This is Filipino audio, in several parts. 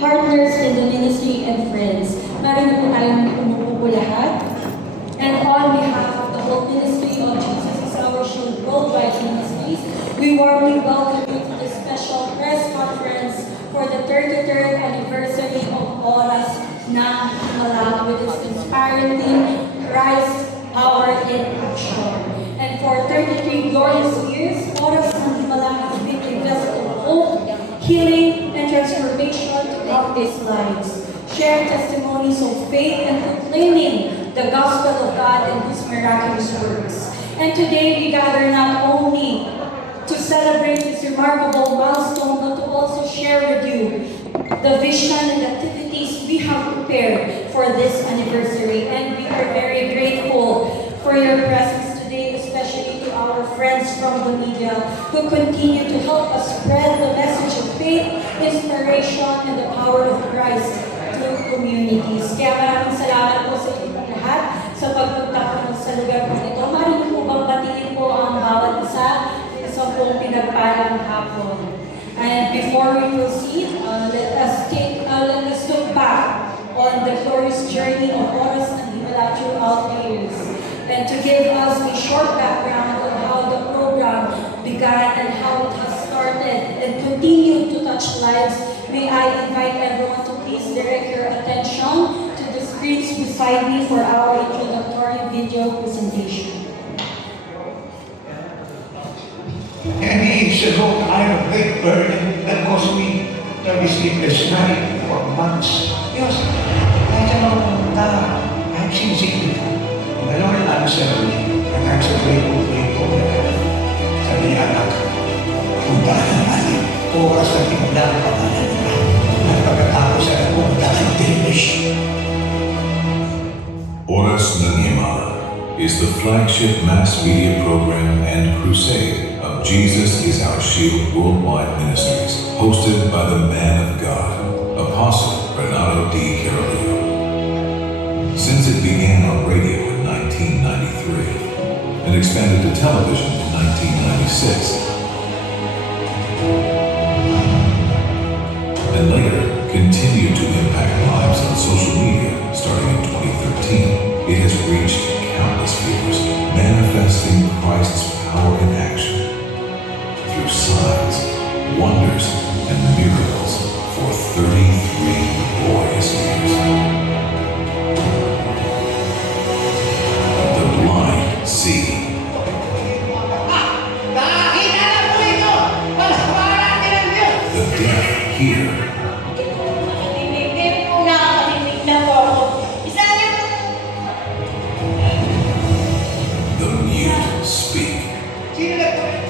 partners in the ministry and friends. Narito po tayong umupo lahat. And on behalf of the whole ministry of Jesus is Our Shield Worldwide Ministries, we warmly welcome you to this special press conference for the 33rd anniversary of Oras ng Himala with its inspiring theme, Christ, Power in Action. And for 33 glorious years, Oras ng Himala has been a vessel of hope, healing, and transformation to countless lives, sharing testimonies of faith and proclaiming the gospel of God and His miraculous works. And today we gather not only to celebrate this remarkable milestone, but to also share with you the vision and activities we have prepared for this anniversary. And we are very grateful for your presence today, especially to our friends from the media who continue to help us spread the message of faith, inspiration, and the power of Christ to communities. Kaya maraming salamat po sa inyong lahat sa pagpunta po sa lugar po ito. Maraming po bang batiin po ang bawat isa sa pong pinagpalang hapon. And before we proceed, let us look back on the glorious journey of Oras ng Himala throughout the years. And to give us a short background on how the program began and how it has started and continued to touch lives, may I invite everyone to please direct your attention to the screens beside me for our introductory video presentation. And he said, "Oh, I have a great burden that caused me to be sleepless night for months." Yes, kahit anong kahit sinisig ko. The Lord answered me, and I'm so grateful that sabi niya, anak, punta ka naman. Oras na timula ang pangalan nila. Nagpagkatapos ay pumunta ng television. Oras ng Himala is the flagship mass media program and crusade of Jesus is Our Shield Worldwide Ministries, hosted by the man of God, Apostle Renato D. Carolino. Since it began on radio in 1993 and expanded to television in 1996, and later continued to impact lives on social media starting in 2013, it has reached countless viewers, manifesting Christ's power in action through signs, wonders, and miracles for 33 glorious years. The blind see. The deaf hear. The mute speak. The lame walk.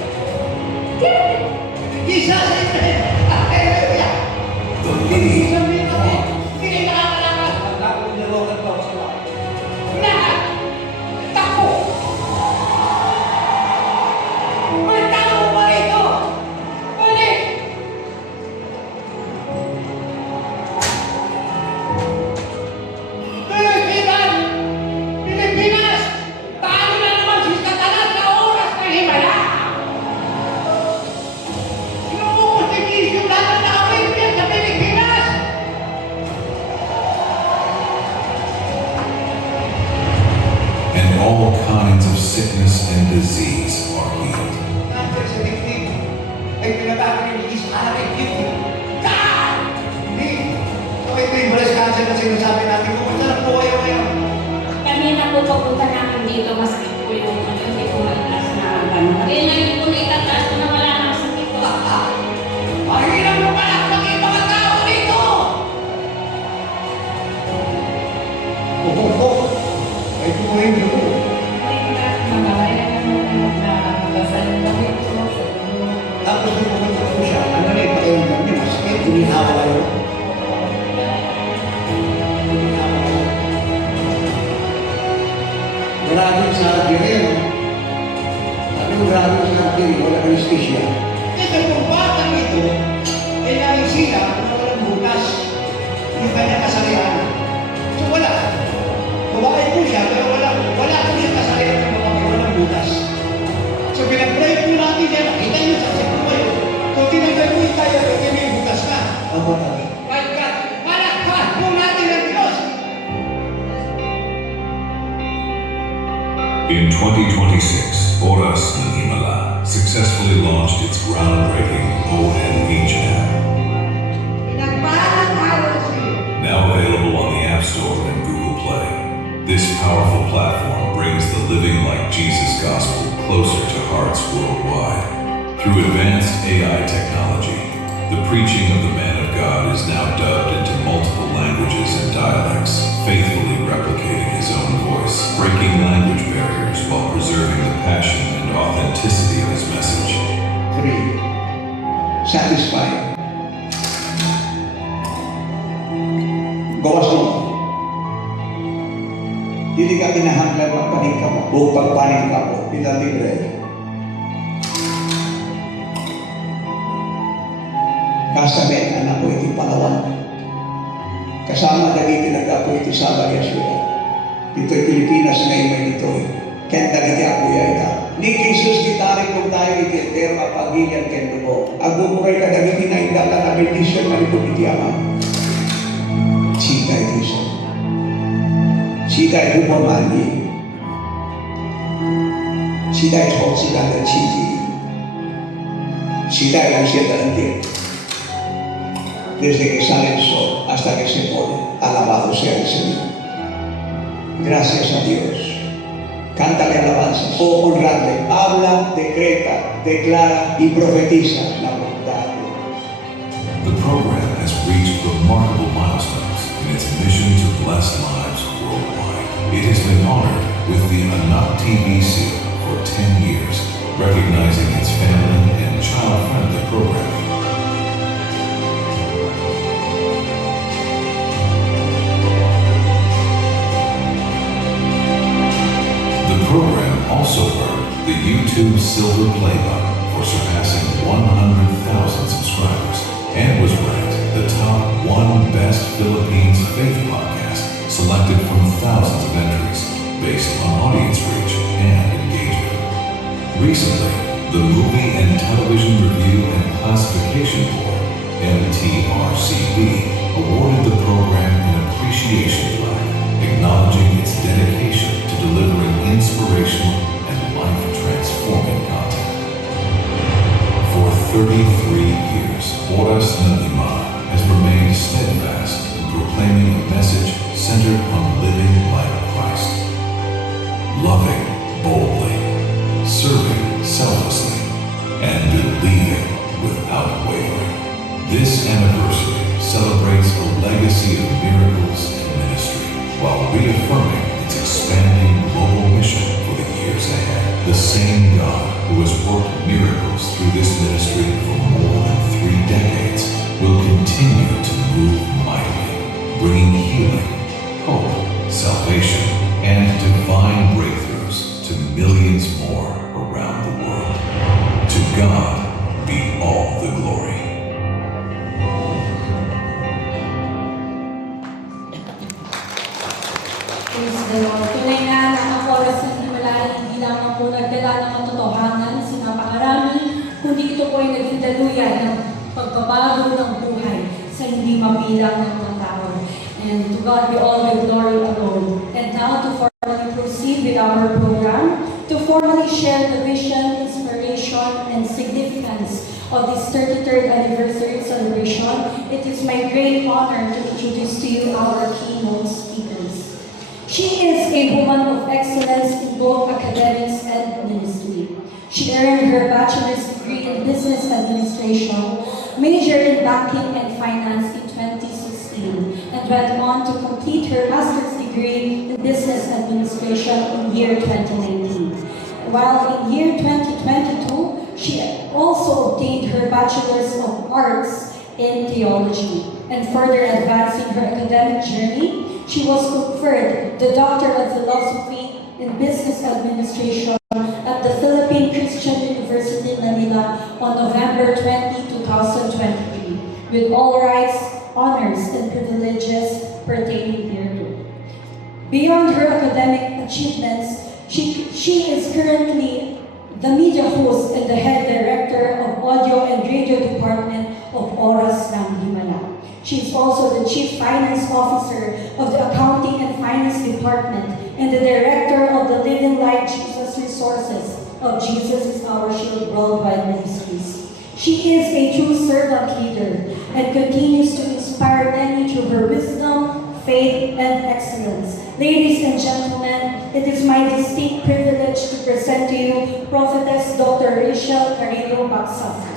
And all kinds of sickness and disease are healed. Ay pinatapin yung isa-aring yun. God! Hindi. Okay, ito yung breast cancer na sinasabi natin. Kumusta na po kayo ngayon? Kami na po papunta namin dito, masakit po yung hindi po mataas na gano'n. Eh, ngayon po naitataas ko na wala nang sakit po. Mahirap mo pala maging mga tao dito! Oo. Ay, tumayin mo. Tapos yung pumunta po siya, ano na ipakiramdam niya, masakit, hinihawa kayo. Maraming surgery, no? Sabi mo maraming surgery, wala anesthesia. Ito pong batang ito, ay naisila na walang butas yung kanyang kasalihan. So wala. Babae po siya, pero wala po siya kasalihan ng babae, walang butas. So pinag-pray po natin yan, nakita niyo sa po kayo. So tinanggal po yung tayo, may butas na. Ako na. My God, In 2026, Oras ng Himala successfully launched its groundbreaking ONE channel. Pinagpalang araw sa iyo. Now available on the App Store and Google Play. This powerful platform brings the living like Jesus gospel closer to hearts worldwide. Through advanced AI technology, the preaching of the man of God is now dubbed into multiple languages and dialects, faithfully replicating his own voice, breaking language barriers while preserving the passion and authenticity of his message. 3. Satisfied. Gawas mo. Dili ka kinahanglan magpaning ka mo. Buong pagpaning ka mo. Pinalibre. Kasamet, anak ko iti Palawan. Kasama dagi tinagkapo iti Sabah Yasura. Dito'y Pilipinas ngayon may dito'y. Kenta iti ako ya ita. Ni Jesus kitari kung tayo iti terma pagigyan kendo mo. Agumuray ka dagi tinaindala na bendisyon malikot iti ama. Cita iti isa. Cita iti pamali. Cita iti hotsika na citi. Cita iti siya dante. Desde que sale el sol hasta que se pone, alabado sea el Señor. Gracias a Dios. Cántale alabanzas. Oh, honradle. Habla, decreta, declara y profetiza la voluntad de Dios. The program has reached remarkable milestones in its mission to bless lives worldwide. It has been honored with the Anak TV seal for 10 years, recognizing its family and child-friendly programming. The program also earned the YouTube Silver Play button for surpassing 100,000 subscribers and was ranked the top 1 best Philippines faith podcast selected from thousands of entries based on audience reach and engagement. Recently, the Movie and Television Review and Classification Board, MTRCB, awarded the program an appreciation plaque acknowledging its dedication to delivering inspirational and life-transforming content. For 33 years, Oras ng Himala has remained steadfast in proclaiming a message centered on living like Christ. Loving boldly, serving selflessly, and believing without wavering. This anniversary celebrates a legacy of miracles and ministry, while reaffirming its expanding global mission for the years ahead. The same God who has worked miracles through this ministry for more than 3 decades will continue to move mightily, bringing healing, hope, salvation, and divine breakthroughs to millions more around the world. To God be all the glory. Praise the Lord. Tunay na ang Oras ng Himala ay hindi lamang po nagdala ng katotohanan sa napakarami, kundi ito po ay naging daluyan ng pagbabago ng buhay sa hindi mabilang ng mga tao. And to God be all the glory alone. And now to formally proceed with our program, to formally share the vision, inspiration, and significance of this 33rd anniversary celebration, it is my great honor to introduce to you our keynote speakers. She is a woman of excellence in both academics and ministry. She earned her bachelor's degree in business administration, majored in banking and finance in 2016, and went on to complete her master's degree in business administration in year 2019. While in year 2022, she also obtained her bachelor's of arts in theology, and further advancing her academic journey, she was conferred the Doctor of Philosophy in Business Administration at the Philippine Christian University, Manila on November 20, 2023, with all rights, honors, and privileges pertaining thereto. Beyond her academic achievements, she is currently the media host and the head director of Audio and Radio Department of Oras ng Himala. She is also the Chief Finance Officer of the Accounting and Finance Department and the director of the Living Light Jesus Resources of Jesus is Our Shield Worldwide Ministries. She is a true servant leader and continues to inspire many through her wisdom, faith, and excellence. Ladies and gentlemen, it is my distinct privilege to present to you Prophetess Dr. Rachel Carrillo Bagsaf.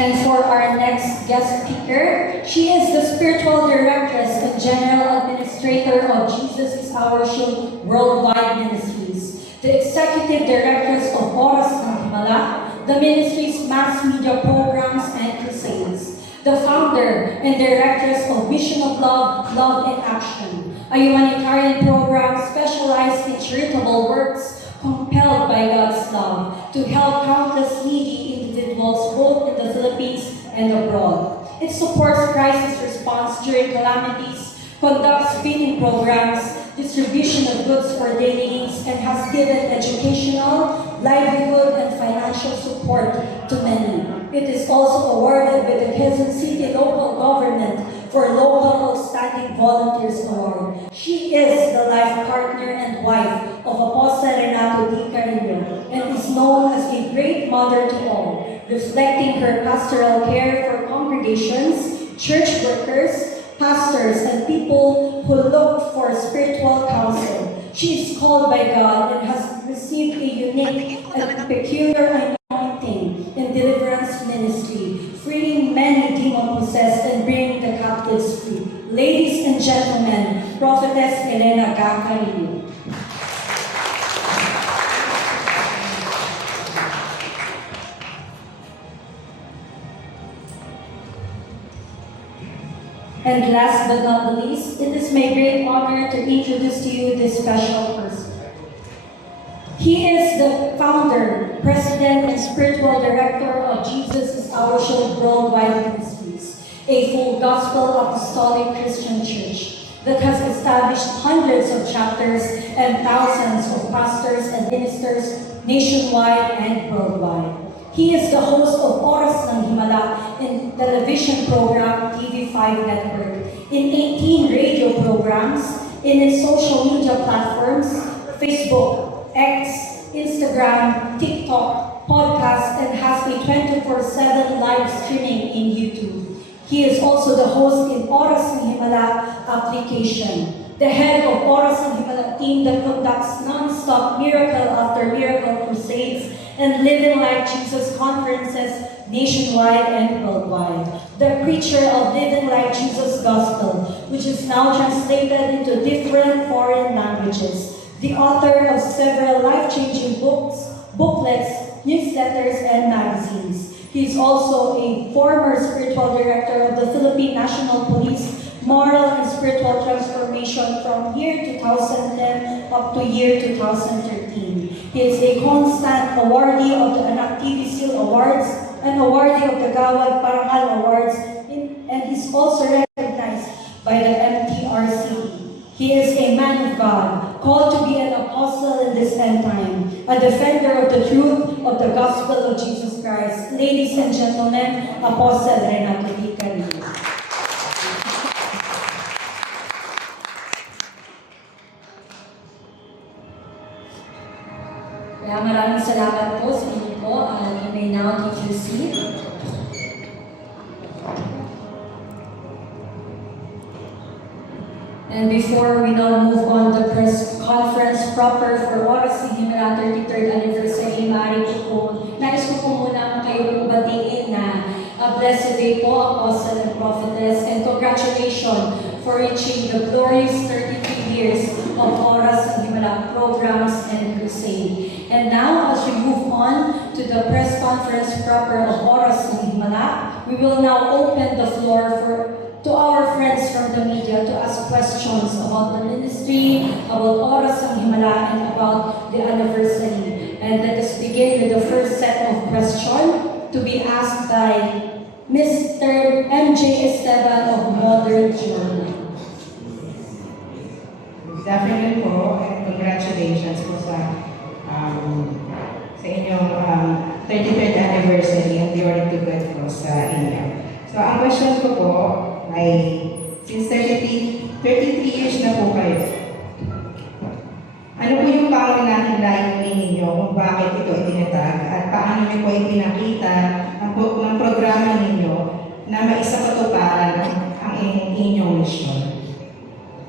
And for our next guest speaker, she is the Spiritual Directress and General Administrator of Jesus is Our Shield Worldwide Ministries, the Executive Directress of Oras ng Himala, the Ministry's mass media programs and crusades, the Founder and Directress of Vision of Love, Love in Action, a humanitarian program specialized in charitable works compelled by God's love to help countless needy individuals both in the Philippines and abroad. It supports crisis response during calamities, conducts feeding programs, distribution of goods for daily needs, and has given educational, livelihood, and financial support to many. It is also awarded with the Quezon City Local Government for Local Outstanding Volunteers Award. She is the life partner and wife of Apostle Renato D. Carrillo and is known as a great mother to all, reflecting her pastoral care for congregations, church workers, pastors, and people who look for spiritual counsel. She is called by God and has received a unique and peculiar anointing in deliverance ministry, freeing many demon-possessed and bringing the captives free. Ladies and gentlemen, Prophetess Elena Ga Carrillo. And last but not the least, it is my great honor to introduce to you this special person. He is the founder, president, and spiritual director of Jesus is Our Shield Worldwide Ministries, a full gospel apostolic Christian church that has established hundreds of chapters and thousands of pastors and ministers nationwide and worldwide. He is the host of Oras ng Himala in television program TV5 Network, in 18 radio programs, in its social media platforms, Facebook, X, Instagram, TikTok, podcast, and has a 24/7 live streaming in YouTube. He is also the host in Oras ng Himala application, the head of Oras ng Himala team that conducts non-stop miracle after miracle crusades and Living Like Jesus conferences nationwide and worldwide. The preacher of Living Like Jesus Gospel, which is now translated into different foreign languages. The author of several life-changing books, booklets, newsletters, and magazines. He is also a former spiritual director of the Philippine National Police Moral and Spiritual Transformation from year 2010 up to year 2013. He is a constant awardee of the Anak TV Seal Awards and awardee of the Gawad Parangal Awards, and is also recognized by the MTRC. He is a man of God, called to be an apostle in this end time, a defender of the truth of the gospel of Jesus Christ. Ladies and gentlemen, Apostle Renato D. Carrillo. Kaya maraming salamat po sa inyo po. You may now take your seat. And before we now move on the press conference proper for Oras ng Himala 33rd anniversary, maaari nais ko po muna kayo po batiin na blessed day po, Apostle and Prophetess, and congratulations for reaching the glorious 33 years of Oras ng Himala programs and crusade. And now, as we move on to the press conference proper of Oras ng Himala, we will now open the floor to our friends from the media to ask questions about the ministry, about Oras ng Himala, and about the anniversary. And let us begin with the first set of questions to be asked by Mr. MJ Esteban of Modern Journal. Good afternoon po, and congratulations po sa sa inyong 33rd anniversary and glory to God po sa inyo. So, ang question ko po ay, since 33 years na po kayo, ano po yung pangunahing layunin ninyo kung bakit ito itinatag at paano niyo po ipinakita ng programa ninyo na maisakatuparan ang inyong mission?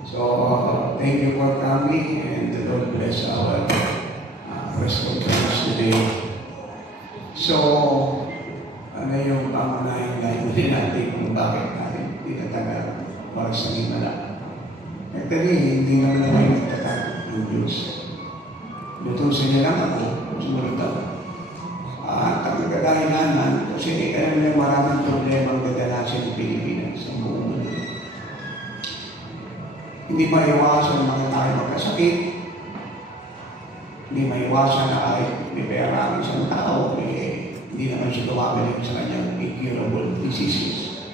So, thank you for coming and the Lord bless our press conference today. So, ano yung pangunahing layunin natin kung bakit natin tinatagal para sa Himala? Actually, hindi naman namin nagtatag ng Diyos. Lutusin niya lang ako, sumunod ako. At ang kadahilanan, kasi alam niyo maraming problema ang dadalasin ng Pilipinas sa buong mundo. Hindi maiwasan mga tayo magkasakit. Hindi maiwasan na ay may pera ang isang tao, hindi naman siya tumagaling sa kanyang incurable diseases.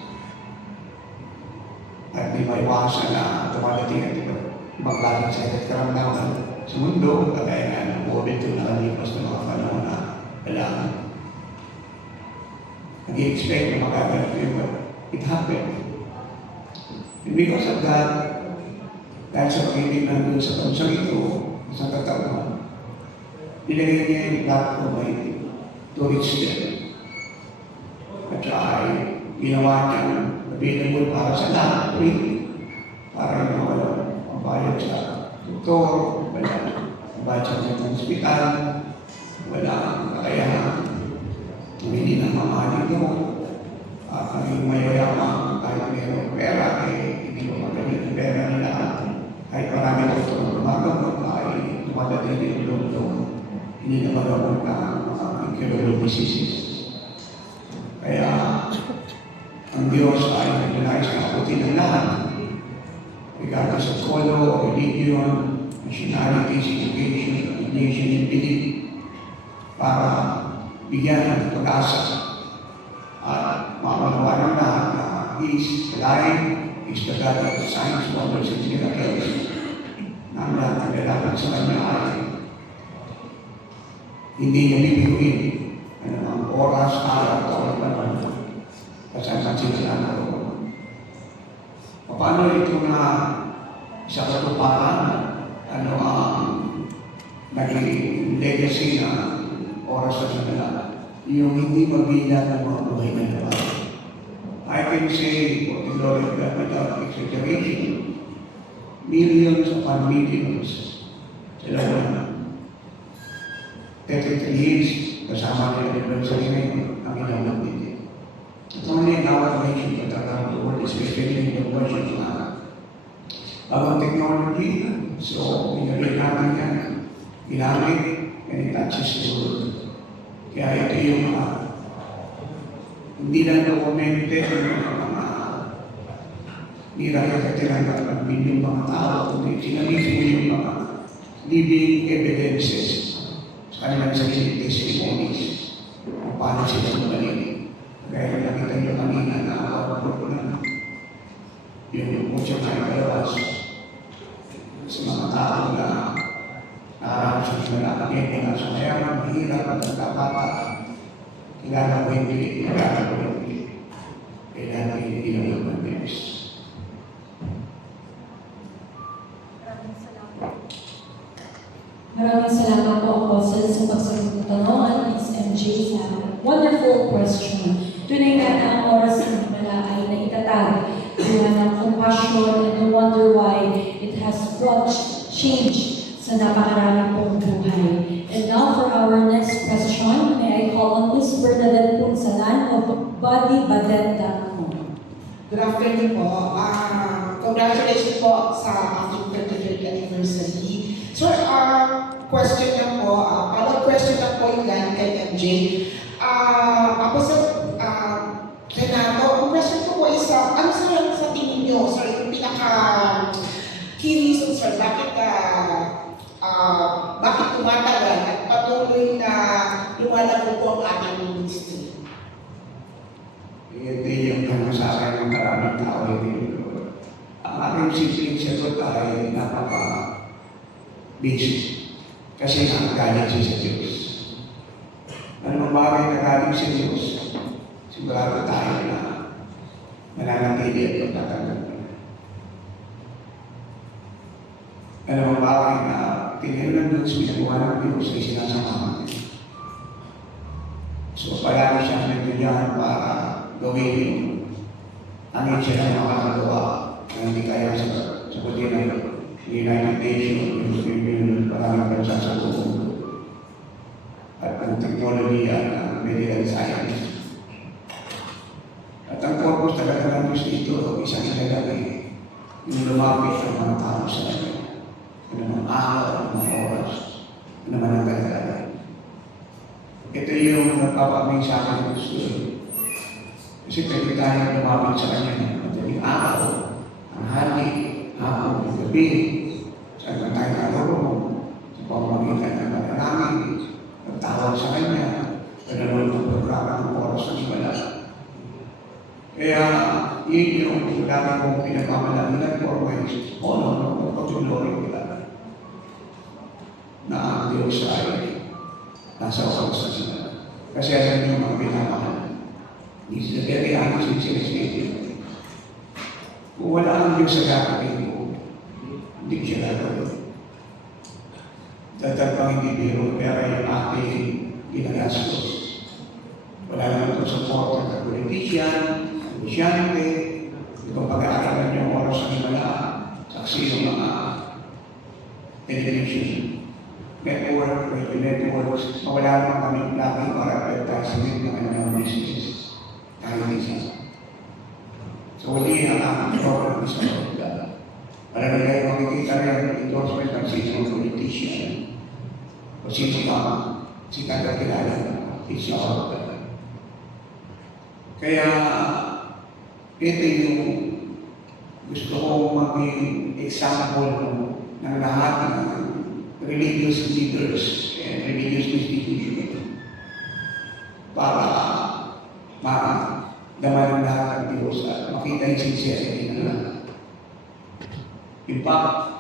At hindi maiwasan na tumadating at ibang klaseng sakit karamdaman sa mundo, kagaya nga ng COVID na nakalipas ng mga panahon na kailangan. Nag-i-expect na magaganap yun, but it happened. And because of that, dahil sa pag-ibig nandun sa bansang ito, sa katauhan, nilagay niya yung platform ay to reach them. At saka ay ginawa niya available para sa lahat, para yung walang mabayad sa doktor, walang mabayad sa hospital, walang kakayahan, hindi na mamahalin mo. Ang mayayamang kahit mayroong pera, hindi mo magaling ang pera nila. Kahit marami ito na gumagamot, ay dumadating din yung loob, hindi na magamot na mga incurable diseases. Kaya, ang Diyos ay nag-nais na abutin ng lahat, regardless of color, religion, nationalities, education, nation, and belief, para bigyan ng pag-asa at mamagawa ng lahat na He is alive, He is the God of signs, wonders, and miracles. Na ang lahat ng lalapit sa Kanya ay hindi niya bibiguin ang oras, araw, taon, panahon. Kasi ang sila na ito. Paano ito na sa katuparan, ano ang naging legacy na oras na sinala? Yung hindi mabilang ng mga buhay na naman. I can say, for the glory of God, without exaggeration, millions upon millions sila na 33 years kasama nila ng bansa ngayon ang inawag din. Not only in our nation, but around the world, especially in the worship na about technology. So, pinagin natin yan, ginamit, and it touches the world. Kaya ito yung hindi lang documented yung mga miracle at tinanggap ng milyong mga tao, kundi sila mismo yung mga living evidences sa kanilang sarili testimonies kung paano sila magaling. Kaya nakita nyo kanina na award na yung mucho na ikalabas sa mga tao na nakarap sa sinalakit nila sa mayaman, mahirap at nagkapata. Kailangan ko hindi, kailangan ko hindi. Kailangan ko hindi lang ng Diyos. Maraming salamat po, Apostle, sa pagsagot ng tanongan, Ms. MJ, sa wonderful question. Tunay na ang oras ng Himala ay naitatag sila ng compassion and no wonder why it has brought change sa napakarami pong buhay. And now for our next question, may I call on Ms. Bernadette Punsalan of bodybadet.com. Good afternoon po. Congratulations po sa aking 33rd anniversary. Sir, question lang po, follow-up question lang po yung galing kay MJ. Ako sa Renato, ang question ko po is, ano sa tingin nyo, sir, yung pinaka-key reason, sir, bakit tumatagal at patuloy na lumalago po ang ating ministry? Hindi yung tanong sa akin ng maraming tao. Ang aking simpleng sagot ay napaka-basic. Kasi galing siya sa Diyos. Ano bagay na galing sa Diyos, sigurado tayo na mananatili at magtatanggap. Ano bagay na tinira ng Diyos, pinagawa ng Diyos ay sinasama natin. So, palagi siyang nagbibiyahan para gawin yung angin siya na makakagawa na hindi kaya sa kundi ng United Nations, European Union, maraming bansa sa buong mundo. At ang technology at ang medical science. At ang purpose talaga ng Diyos dito, isang ilalagay, yung lumapit ang mga tao sa kanya. Ano naman araw, ano naman oras, ano naman ang kalagalan. Ito yung nagpapamay sa akin ng gusto. Kasi pwede tayo lumapit sa kanya ng madaling araw, ang hali, hapon, gabi, saan na tayo naroon, sa pamamagitan ng panalangin, nagtawag sa kanya, panonood ng programa ng oras ng simula. Kaya, yun yung lagi kong pinagmamalaman for my honor ng pagtuloy nila na ang Diyos ay nasa oras ng simula. Kasi alam niyo mga pinamahal. This is a very honest and sincere statement. Kung wala ang Diyos sa gagawin mo, hindi siya gagawin. Tatapang hindi biro, pero yung ating ginagastos. Wala naman itong support ng politician, negosyante, itong pag-aaralan yung oras ng wala, saksi ng mga television, network, radio networks, wala naman kami lagi para advertisement ng kanilang business. Tayo isa. So, hindi ang aking program sa mga. Para na kayo makikita rin ang endorsement ng sinong politician o sino pa sikat na kilala isa sa mga. Kaya, ito yung gusto kong maging example ng lahat ng religious leaders and religious institutions para daman ng lahat ng Diyos at makita yung sincerity nila. In fact,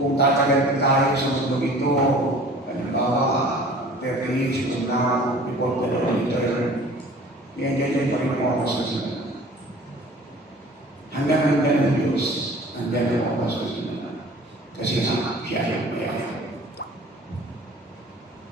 kung tatagal pa tayo sa mundo ito, halimbawa, 30 years from now, before the return, yan pa rin po ako sa sila. Hanggang ng Diyos, hanggang ako sa sila. Kasi siya yung mayayaw.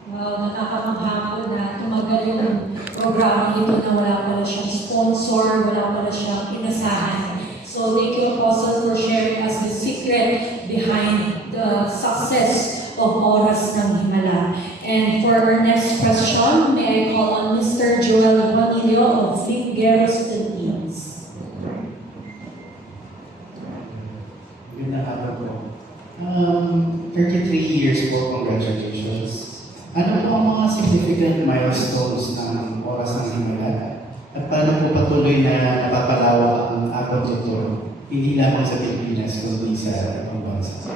Wow, nakakapangha po na tumagal yung programa ito na wala pala siyang sponsor, wala pala siyang inasahan. So thank you, Apostle, for sharing us the secret behind the success of Oras ng Himala. And for our next question, may I call on Mr. Joel Bonillo of Figueros, Philippines. Yun na ako po. 33 years po, congratulations. Ano po ang mga significant milestones ng Oras ng Himala? At paano po patuloy na napapalawak ang abot ito, hindi lamang sa Pilipinas, kundi sa ibang bansa?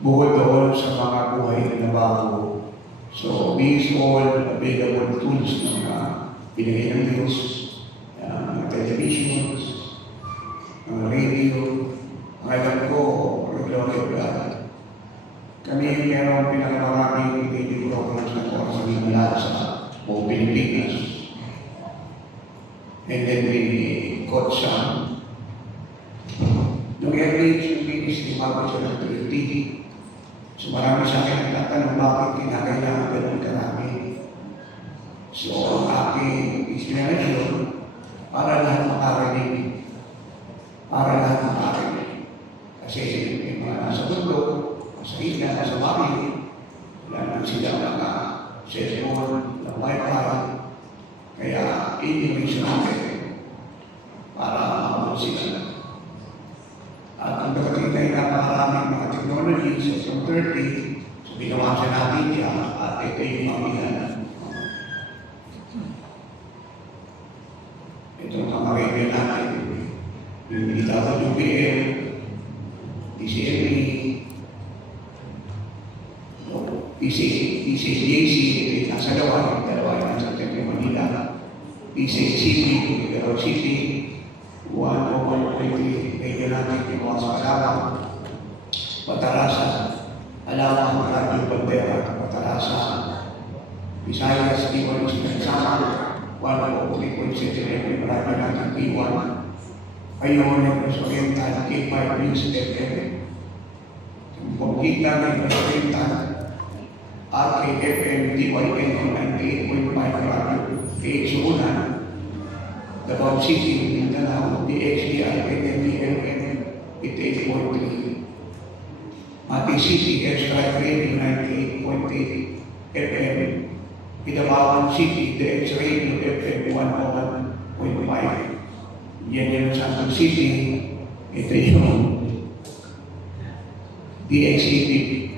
Bukod doon sa mga buhay na nabago. So, these all available tools na binigay ng Diyos, televisions, radio, ang alam ko, Glory of God. Kami meron pinakamaraming radio programs na Oras ng Himala sa buong Pilipinas. And then we coach some. Nung average yung ministry, mabot siya ng 30. So marami sa akin nagtatanong bakit kinakailangan ganun karami. So ang aking inspiration, para lahat makarinig. Para lahat makarinig. Kasi yung mga nasa bundok, sa isla, nasa mami, wala naman sila mga cellphone, ng wifi. Kaya in-image natin para makabot sila. At ang dating na napakaraming mga technologies sa 30, so ginawa siya natin siya at ito yung mamihan. Ito ang kamaribin natin. Yung WBM, DCME, PCJC, nasa dalawa yung nasa Tempe Manila, PCCP, City, 1.3, regional natin yung mga Sabang, Patarasa, Alawang, Radio Bandera, Patarasa, Visayas, Iwan, Sama, Wala po P.7 Radio natin Iwan, Ayun, Oriental, K5 News FM, Pagkita ng Oriental, RKFM, DYN 98.5 Radio, KH1, Davao City, Mindanao, DXDI, NMDFM, 88.3, Mati City, Extra Radio 98.8 FM, Idabawan City, DX Radio FM 101.5. Yan yung Santos City, ito yung DXCT,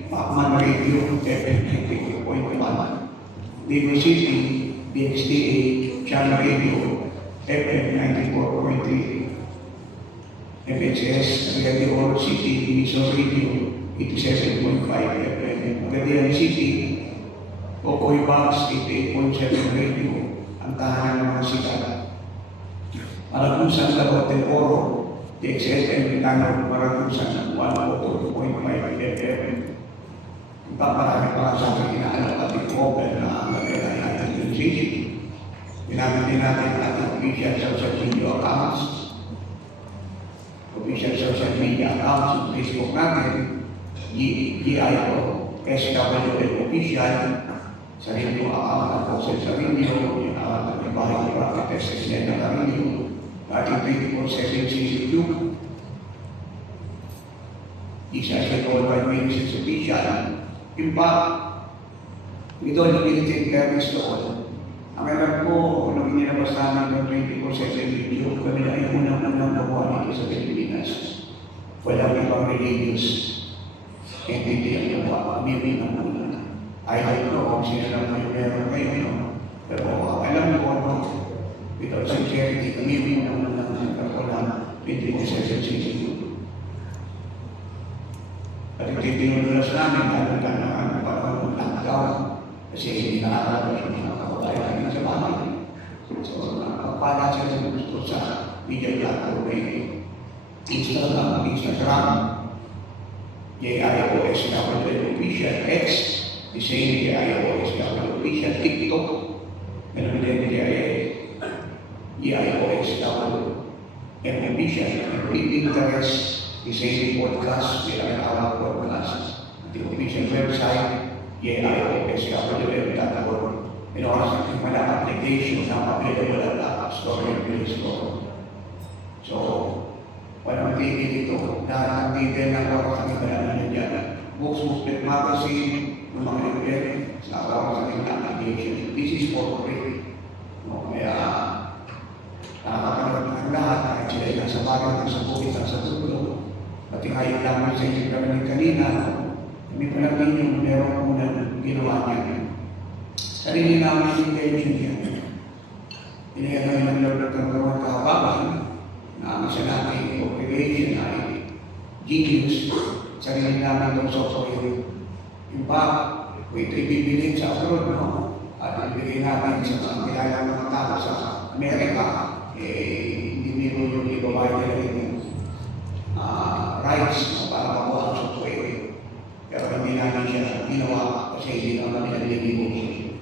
Pacman Radio, FM 92.1, Digo City, DXDA, Channel Radio, FM 94.3, FHS, Radio City, Miso Radio, 87.5 FM, Magadian City, Ocoy Box, 88.7 Radio, ang tahanan ng mga sikat. Maragusan Davao del Oro, DXSM Mindanao, Maragusan 102.5 FM. Paparami para sa ating inaalok at i-open na ang nagkailan natin yung city. Ginamit din natin ating official social media accounts. Official social media accounts sa Facebook natin, GIO, SWL Official, sa rinyo account ng Posel sa rinyo, yung account ng Bahay Prophet SSN na rinyo, ating 24/7 CCTV, isa sa all-by ministers official. In fact, with all humility and fairness to all, ang alam ko, nung inilabas namin ng 24/7 video, kami na ay unang-unang gawa dito sa Pilipinas. Walang ibang religious entity ang gawa, kami ang una. I don't know kung sino lang kayo meron kayo, pero alam ko, without sincerity, kami ang unang nagkakulang 24/7 CCTV. At itinulas namin lalo ka na ang panahon ng lockdown kasi hindi nakakalapas yung mga kababayan namin sa bahay. So, nakapala siya sa gusto sa media platform ay Instagram, JIOSWL Official X, the same JIOSWL Official TikTok, and then JIOSWL Official Pinterest, the same podcast, our podcast, the official website, JIOSWL.org, and also the application na available at App Store and Play Store. So, walang tigil ito, lahat ng detail ng oras ang ibalala na dyan. Books, booklet, magazine, ng mga event, sa oras ng application. This is for free. No, kaya, nakakapanood ng lahat, kahit sila yung nasa bagay, nasa bukit, nasa tulog. Pati ngayon lang sa isip kami kanina, hindi pa namin yung meron unang ginawa niya. Sarili namin yung intention niya. Pinaya kami ng Lord ng gawang kahababan, na ang isa natin congregation ay genius, sarili namin ng software. In fact, kung ito ibibilin sa abroad, no? At ibigay natin sa mga kilala mga tao sa Amerika, hindi nilo yung ibabay nila yung rights para makuha ang software. Pero hindi namin siya ginawa kasi hindi naman nila nilibig.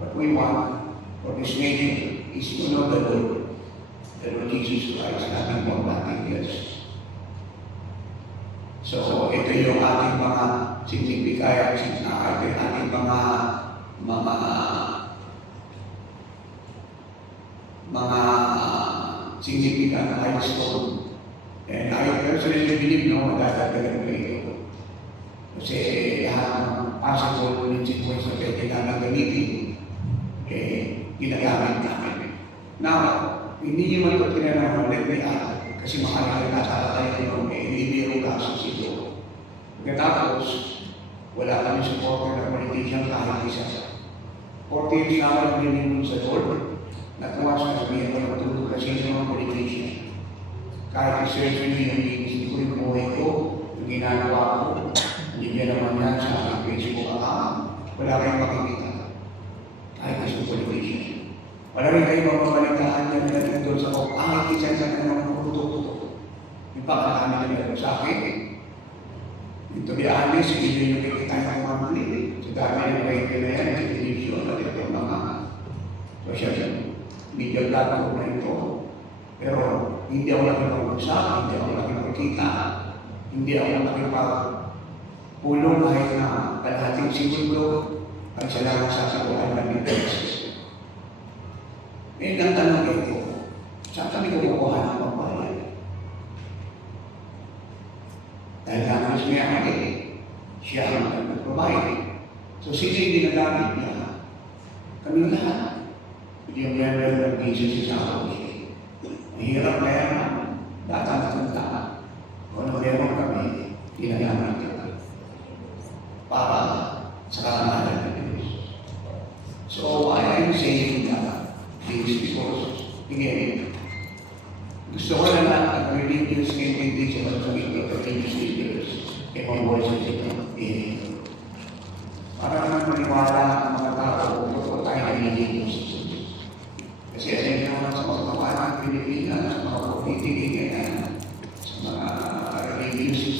But we want for this nation is to know the Lord Jesus Christ, nothing more, nothing else. So, ito yung ating mga significaya, ating mga significant milestone. And I personally believe no, magdadagdagan ko ito. Kasi lahat ng possible consequence na pwede namin gamitin, ginagamit namin. Now, hindi nyo man ito tinanong, let me add, kasi makakita tayo hindi biro kaso sito. Pagkatapos, wala kami supporter ng politician kahit isa. 40 years na ako pininin sa Lord, natuwa sa sabihin ko ng tulog kasi sa mga politician. Kahit i-search nyo yung ginisip ko, yung buhay ko, yung ginagawa ko, hindi niya naman yan sa aking Facebook account. Wala kayong makikita. Kahit isang politician. Wala rin kayong mamamalitaan yan na doon sa isa sa ng produkto. Napakadami na sa akin. Ito di honest, hindi nyo nakikita ng mga mali. Sa dami ng kwento na yan, sa television at ito mga social media platform na ito. Pero hindi ako nakipag-usap, hindi ako nakipagkita, hindi ako nakipag-pulong kahit na kalahating segundo ang salamat sa sabuhan ng interest. Ngayon ang tanong ito, saan kami kumukuha ng pagbayad? Dahil naman siya ang siya ang nagpaprovide. So sino yung ginagamit niya? Kami lahat. Hindi yung level ng Jesus sa ako. Mahirap na yan. Datang na tanda. Kung ano meron kami, ginagamit ka. Para sa kakamalan ng Diyos. So why I'm saying that is because, again, gusto ko na lang at religious individuals sa religious leaders and my voices in para naman maniwala ang mga tao kung tayo ay religious. Kasi alam niyo naman sa mga kawan ng Pilipinas, sa mga politiki, sa mga religious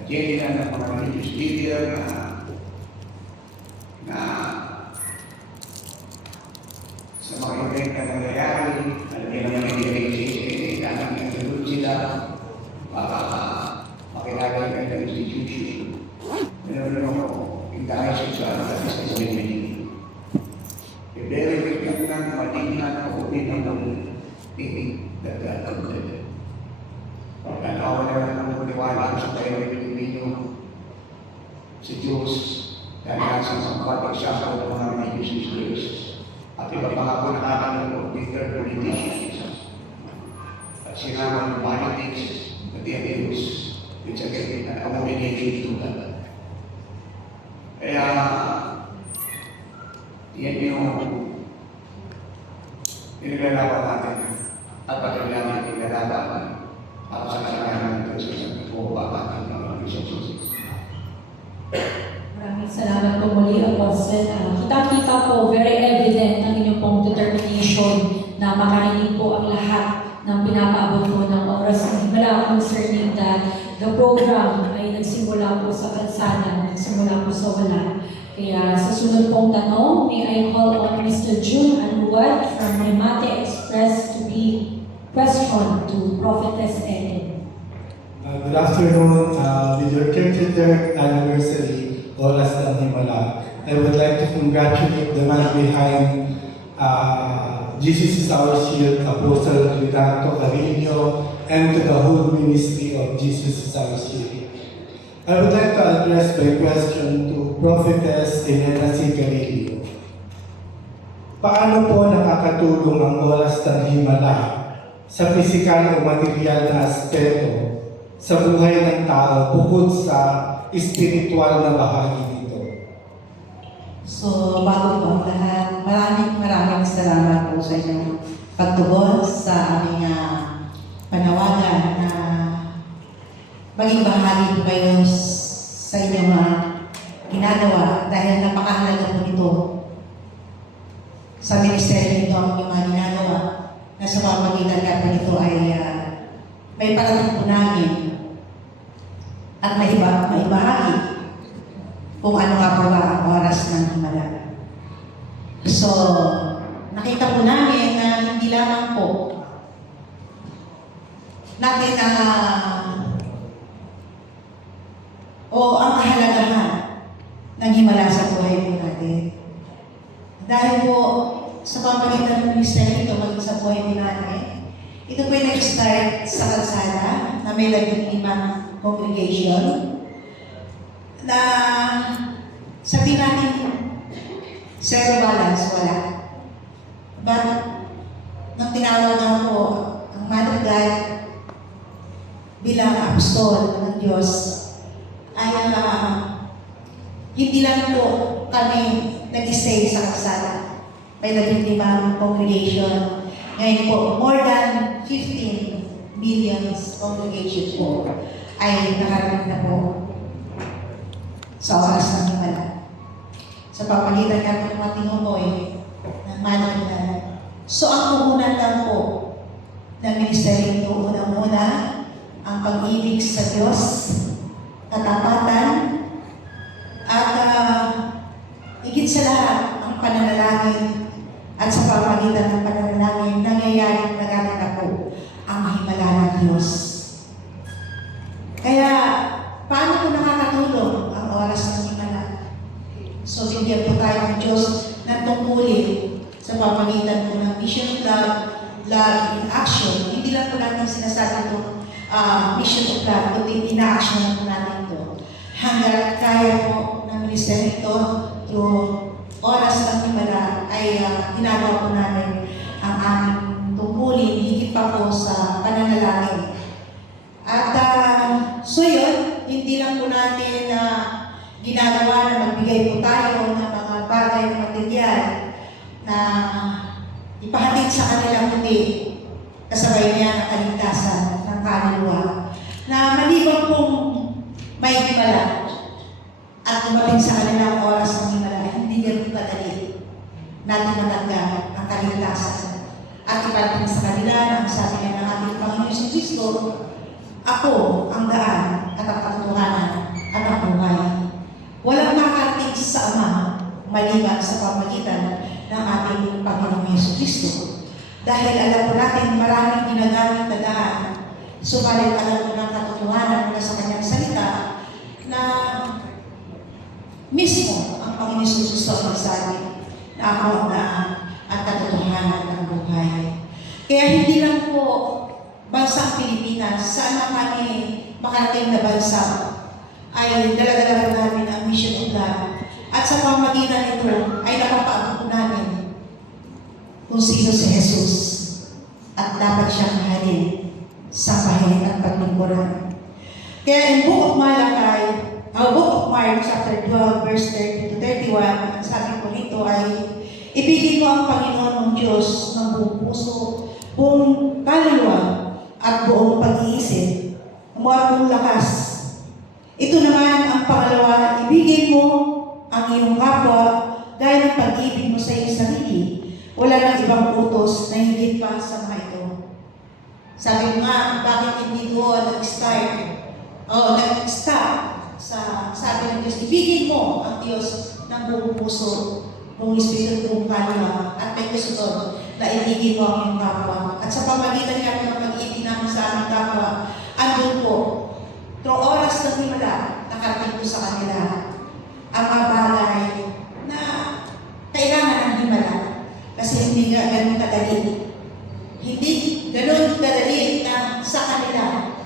agenda ng mga religious leader na sa mga event na nangyayari, alam niyo naman hindi kailangan ng tulog sila para makilala kayo ng institution. Meron ako, dahil sa community. Very important na matingnan ako din ng dagdagan. Pagkanawa na ng maniwala sa tayo ng Pilipino, si Diyos, dahil nasa mga pag-example ng mga religious leaders. At iba pa nga po nakakalaman ng bitter politicians. At sinama ng politics at the abuse, which again, an abomination to God. Kaya, yan yung inilalaban natin at patuloy natin inilalaban para sa kailangan ng Diyos sa pagbubakan ng mga resources. Maraming salamat po muli, Apostle. Kita-kita po, very evident ang inyong pong determination na makarinig po ang lahat ng pinapaabot po ng oras ng himala concerning that the program ay nagsimula po sa kalsada, nagsimula po sa wala. Kaya sa sunod pong tanong, may I call on Mr. June Anuad from Remate Express to be questioned to Prophetess Ellen. Good afternoon. With your 33rd anniversary, Oras ng Himala, I would like to congratulate the man behind Jesus is Our Shield, Apostle Ricardo Carrillo, and to the whole ministry of Jesus is Our Shield. I would like to address my question to Prophetess Elena C. Carrillo. Paano po nakakatulong ang Oras ng Himala sa pisikal o material na aspeto sa buhay ng tao bukod sa espiritual na bahagi nito? So, bago po ang lahat, maraming salamat po sa inyong pagtugon sa aming panawagan na maging bahagi po kayo sa inyong ginagawa dahil napakahalaga po nito sa ministeryo nito ang mga ginagawa na sa pamamagitan nga po nito ay may parating po namin at maibahagi kung ano nga po ba ang oras ng himala. So, nakita po namin na hindi lamang po natin ang kahalagahan ng himala sa buhay po natin. Dahil po sa pamamagitan ng ministeryo ito maging sa buhay po natin, ito po ay nag-start sa kalsada na may 15 congregation na sabihin natin zero balance, wala. But nang tinawag na po ang man of God bilang apostol ng Diyos ay hindi lang po kami nag-stay sa kalsada. May 15 congregation. Ngayon po, more than 15 million congregation po ay nakarating na po sa oras ng himala. Sa pamamagitan nga po ng mga tinukoy ng manong na. So ang puhunan lang po ng ministeryo ito, unang-una, pag-ibig sa Diyos, katapatan, at higit sa lahat, ang pananalangin. At sa pamamagitan ng pananalangin, nangyayari naganap po ang himala ng Diyos. Kaya, paano po nakakatulong ang oras ng himala? So, bigyan po tayo ng Diyos ng tungkulin sa pamamagitan po ng Mission Love, Love in Action. Hindi lang po natin sinasabi itong Mission of Love, kundi ina-action po natin ito. Hanggang kaya po ng ministeryo ito through oras ng himala ay ginagawa po namin ang aming tungkulin, higit pa po sa pananalangin. At so yun, hindi lang po natin ginagawa na magbigay po tayo ng mga bagay na material na ipahatid sa kanila, kundi kasabay niya ang kaligtasan ng kaluluwa. Na maliban pong may himala at dumating sa kanilang oras ng himala, hindi ganun kadali natin matanggap ang kaligtasan. At iparating sa kanila ang sabi ng ating Panginoon si Kristo, ako ang daan at ang katotohanan at ang buhay. Walang makarating sa Ama maliban sa pamagitan ng ating Panginoong Yesu Kristo. Dahil alam po natin maraming ginagamit na daan, subalit alam po ng katotohanan mula sa kanyang salita na mismo ang Panginoon Yesu Kristo ang magsabi na ako ang daan at katotohanan ng buhay. Kaya hindi lang po bansang Pilipinas, saan man kami makarating na bansa, ay dala-dala po namin ang Mission of Love. At sa pamagitan nito ay napapaabot po namin kung sino si Jesus at dapat siyang mahalin sa bahay at paglingkuran. Kaya in Book of Malakay, Book of Mark, chapter 12, verse 30 to 31, ang sabi po nito ay, ibigin mo ang Panginoon mong Diyos ng buong puso, buong kaluluwa, at buong pag-iisip, buong lakas. Ito naman ang pangalawa, ibigin mo ang iyong kapwa gaya ng pag-ibig mo sa iyong sarili. Wala nang ibang utos na higit pa sa mga ito. Sabi ko nga, bakit hindi doon nag-start sa sabi ng Diyos, ibigin mo ang Diyos ng buong puso, buong espiritu, buong kaluluwa, at may gusto doon na ibigin mo ang iyong kapwa. At sa pamagitan niya ng pag-ibig namin sa aming kapwa, andun po, through oras ng himala, nakarating po sa kanila ang mga bagay na kailangan ng himala. Kasi hindi nga ganun kadali. Hindi ganun kadali na sa kanila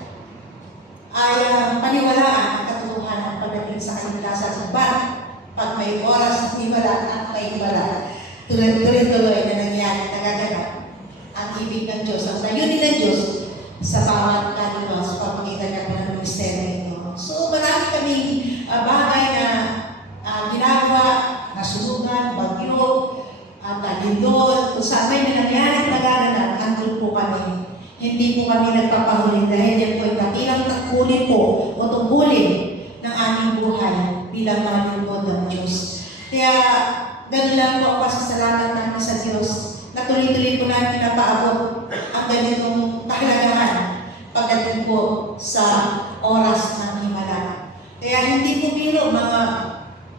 ay paniwalaan ang katotohanan pagdating sa kanila sa sabat. Pag may oras ng himala at may himala, tuloy-tuloy na nangyari, nagaganap ang ibig ng Diyos, ang layunin ng Diyos sa bawat kaluluwa sa pamagitan ng ministeryo nito. So marami kaming bagay na ginagawa, nasunugan, bagyo, lindol, kung saan may nangyari nagaganap, andun po kami. Hindi po kami nagpapahuli dahil yan po ay dakilang tungkulin po o tungkulin ng aming buhay bilang mga lingkod ng Diyos. Kaya ganun lang po ang pasasalamat namin sa Diyos na tuloy-tuloy po namin pinapaabot ang ganitong kahalagahan pagdating po sa oras ng himala. Kaya hindi po biro mga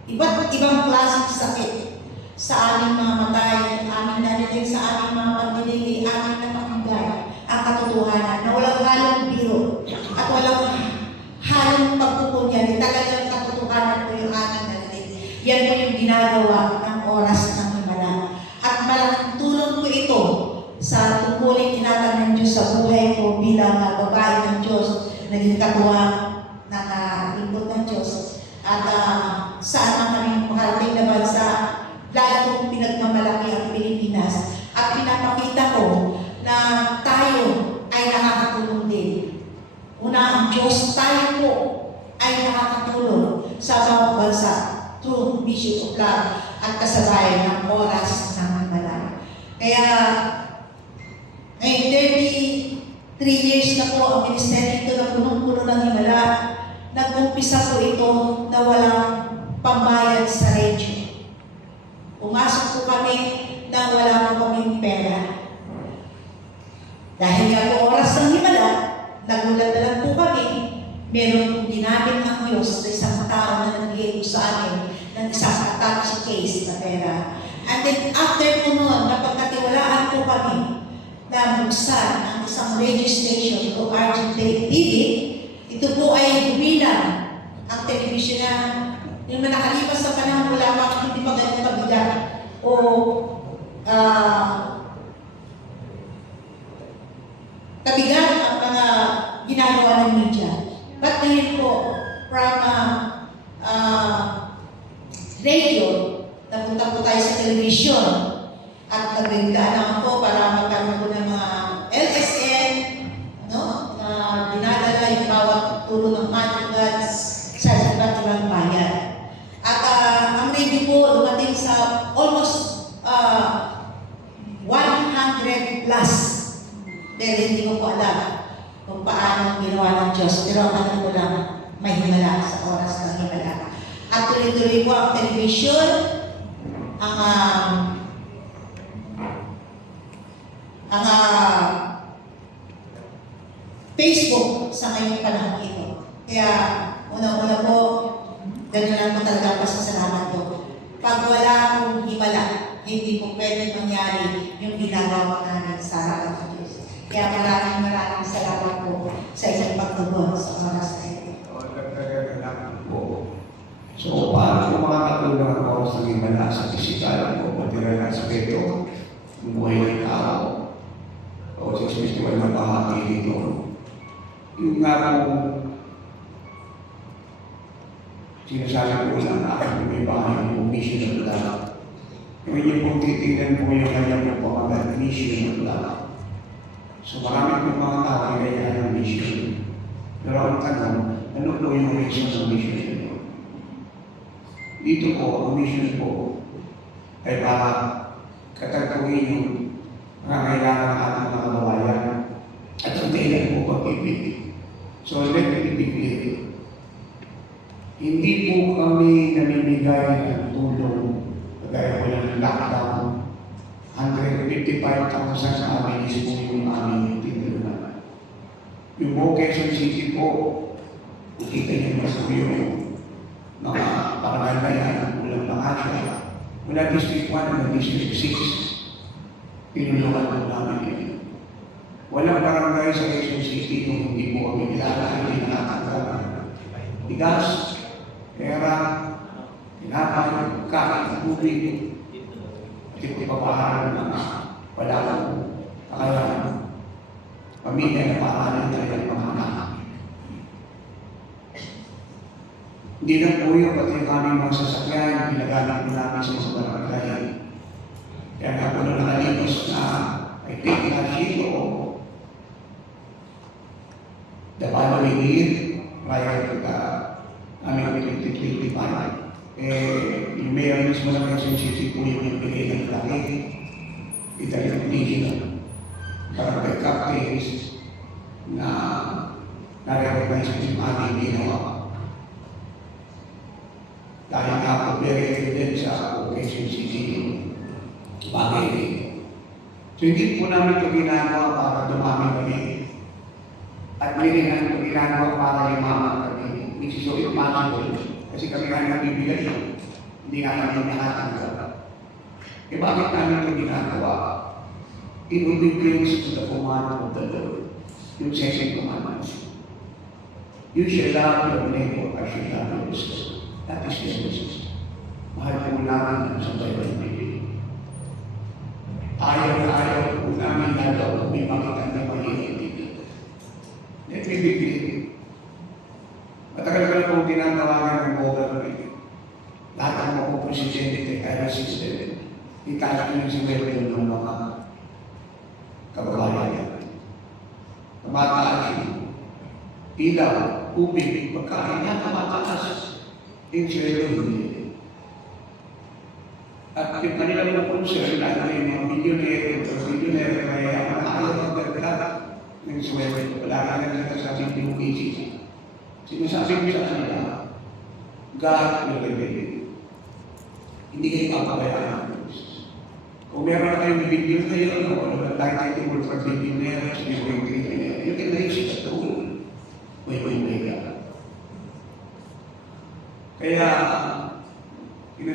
iba't ibang klaseng sakit sa aming mga matay, aming narinig sa aming mga pagdilili, aming napakinggan ang katotohanan na walang halong biro at walang halong pagpupunyari. Talagang katotohanan po yung aming narinig. Yan po yung ginagawa ng oras ng himala. At malaking tulong po ito sa tungkulin tinatag ng Diyos sa buhay ko bilang babae ng Diyos, naging katuwang ng lingkod ng Diyos. At saan man kami makarating na bansa, lalo kong pinagmamalaki ang Pilipinas at pinapakita ko na tayo ay nakakatulong din. Una, ang Diyos, tayo po ay nakakatulong sa bawat bansa through Mission of Love at kasabay ng oras ng himala. Kaya, ngayon 33 years na po ang ministeryo ito na punong-puno ng himala. Nag-umpisa po ito na walang pambayad sa radyo. Pumasok po kami na wala po kaming pera. Dahil nga po oras ng himala, nagulat na lang po kami meron ginamit ang Diyos sa isang tao na nagbigay sa amin ng isang attached case na pera. And then after po noon, napagkatiwalaan po kami na buksan ang isang radio station o RGTV. Ito po ay bilang ang television na yung nakalipas sa panahon wala pa hindi pa ganun kabigat o kabigat ang mga ginagawa ng media. But ngayon po, from radio, napunta po tayo sa television at nagdaan po para magkaroon po ng mga LSN, no? Na dinadala yung bawat tulo ng managats sa iba't ibang bayan. At ang radio po dumating sa almost 100 plus. Pero hindi ko po alam kung paano ginawa ng Diyos. Pero ang alam ko lang, may himala sa oras ng himala. At tuloy-tuloy po ang television, ang Facebook sa ngayong panahon ito. Kaya una-una po, ganun lang po talaga ang pasasalamat ko. Pag wala akong himala, hindi po pwede mangyari yung ginagawa namin sa harapan ng Diyos. Kaya maraming salamat po sa isang pagtugon sa oras na ito. So, paano kung makakatulong ang oras ng himala sa pisikal o material na aspeto, yung buhay ng tao, o sa spiritual na bahagi dito? Yung nga kung sinasabi ko lang na aking may bahay yung mission of love. Kung inyo pong titignan po yung kanyang pamagat, mission of love. So marami pong mga tao ay kaya ng mission. Pero ang tanong, ano po yung reason ng mission nito? Dito po, ang mission po ay para katagpuin yung pangangailangan ng ating mga kababayan at ang dahilan po pag-ibig. So let me be clear. Hindi po kami namimigay ng tulong kagaya po ng lockdown. 155,000 sa amin is po yung aming tinulungan. Yung po Quezon City po, nakita niyo mas po yung mga pangangalayan ng ulang pangasya. Mula District 1 hanggang District 6, tinulungan po namin yun. Walang barangay sa Quezon City kung hindi po kami kilala, hindi nakakagawa. Bigas, pera, tinapay, kain, tubig, at ipapaharan ng wala kang kakayahan. Pamilya na paharan tayo ng mga anak. Hindi lang po yung pati yung aming mga sasakyan, pinagamit po namin sa mga barangay. Kaya nga po na nakalimos na I think last year o the following year, prior to the aming 2025, yung mayor mismo ng Quezon City po yung nagbigay ng plaque, identification, barangay captains na na-recognize yung aming ginawa. Dahil nga po very evident sa Quezon City yung bagay. So hindi po namin ito ginagawa para dumami kami. At hindi rin namin ito ginagawa para yumaman kami. Which is so impossible. Kasi kami nga nabibigay. Hindi nga namin nakatanggap. E bakit namin ito ginagawa? In obedience to the command of the Lord. Yung second commandment. You shall love your neighbor as you love yourself. That is the message. Mahal po namin ang sabay ng Biblia. Ayaw po namin na daw may makita na mahirap dito. Let me be clear. Matagal ka na pong tinatawagan ng government. Lahat ang mga presidente kaya system. Itaas ko yung siwerte ng mga kababayan. Tumataas yun. Ilaw, ubig, pagkain na tumataas. Yung siwerte hindi. At yung kanila po concern, lalo yung mga millionaire na yaman, ayaw magdagdag ng siwerte. Wala ka na nagsasabi yung easy. Sinasabi ko sa kanila, God will reveal it. Hindi kayo kapabayaan ng Diyos. Kung meron kayong billion na yun, o ano ba tayo table for billionaire, you can raise it at all. May God.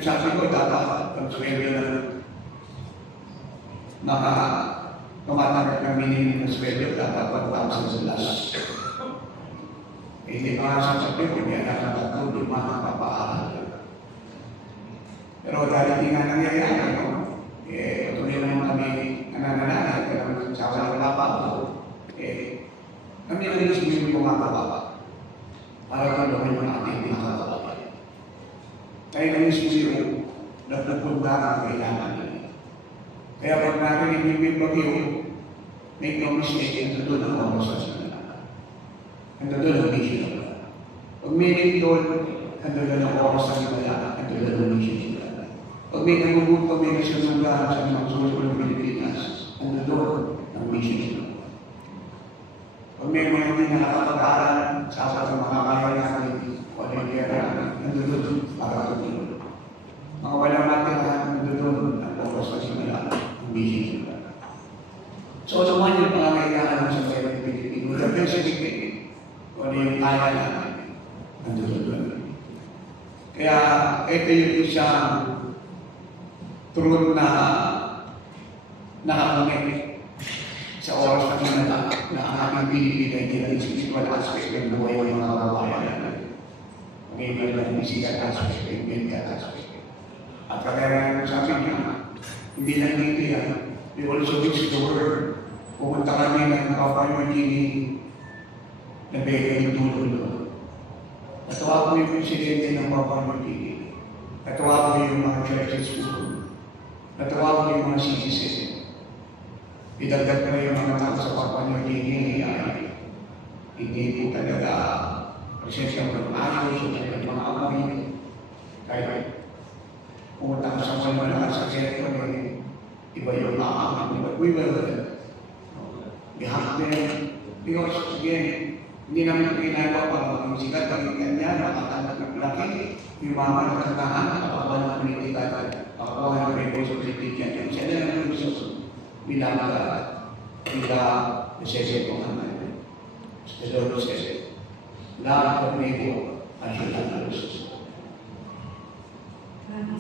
Yung sabi ko, dapat ang sweldo na tumatanggap ng minimum na sweldo, dapat 1,000 plus. Hindi pa nga sasabi ko, may anak na tatlo, di makakapaaral. Pero dahil hindi nga nangyayari, patuloy naman kami nanananay, kaya sa walang papa kami ang inisipin ko mga para kalawin yung ating pinakakababa. Kaya kami inisipin na nagpunta ang kailangan nila. Kaya pag narinig yung bagyo, make no mistake, ito doon ang oras sa nila. Ito doon ang mission nila. Pag may doon, ito doon ang oras sa nila, ito doon ang mission nila. Pag may nagugod, pag may nasusunod sa mga susunod ng Pilipinas, ito doon ang mission nila. Pag may mga hindi nakakapag-aaral, sa mga kaya natin, o ano yung kaya nandun para tutulog. Mga walang natin nandun ang oras na simula ang mission nila. So, naman yung pangangailangan sa kaya ng Pilipino, the best education, o ano yung kaya natin, nandun. Kaya, ito yung isang truth na nakakamit sa oras na sinala na ang aming pinipili nila yung spiritual aspect ng buhay ng mga kababayan natin. Ngayon lang yung physical aspect, yung mental aspect. At kaya sabi niya, hindi lang dito yan, we also reach the world. Pumunta kami ng Papua New Guinea na bigay yung tulong doon. Natawa ko yung presidente ng Papua New Guinea. Natawa ko yung mga churches doon. Natawa ko yung mga citizens. Idagdag ko na yung mga tao sa Papua New Guinea ay hindi po talaga presensya ng ayos o ng mga amoy. Kaya pumunta ko sa mga mga sa sektor iba yung maaamang. But we will we have them because again, hindi namin ito ginagawa para maging sikat, maging kanya, makatanggap ng laki, yung mga nagkantahan, makakuha ng politika, makakuha ng reposo politikan. Yung sila naman yung bila sesi ko naman. Pero sesi. Lahat ng nego ay sila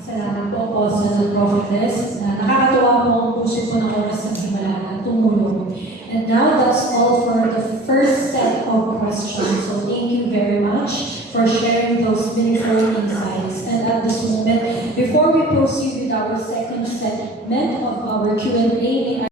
Salamat po, Apostle Prophetess. Nakakatuwa po ang puso po ng oras ng Himala na tumulong. And now, that's all for the first set of questions. So thank you very much for sharing those meaningful insights. And at this moment, before we proceed with our second segment of our Q&A,